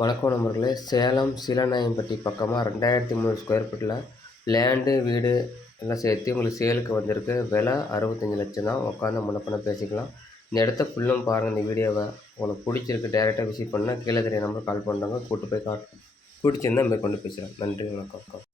வணக்கம் நண்பர்களே. சேலம் சீலநாயம்பட்டி பக்கமாக 2300 ஸ்கொயர் ஃபீட்டில் லேண்டு வீடு எல்லாம் சேர்த்து உங்களுக்கு சேலுக்கு வந்திருக்கு. விலை 65 லட்சம் தான். உட்காந்து முன்னப்பின்ன பேசிக்கலாம். இந்த இடத்த ஃபுல்லும் பாருங்கள். இந்த வீடியோவை உங்களுக்கு பிடிச்சிருக்கு டேரெக்டாக விசிட் பண்ணால் கீழே தெரிய நம்பர் கால் பண்ணுறாங்க. கூட்டு போய் பிடிச்சிருந்தா மேற்கொண்டு பேசுகிறேன். நன்றி, வணக்கம்.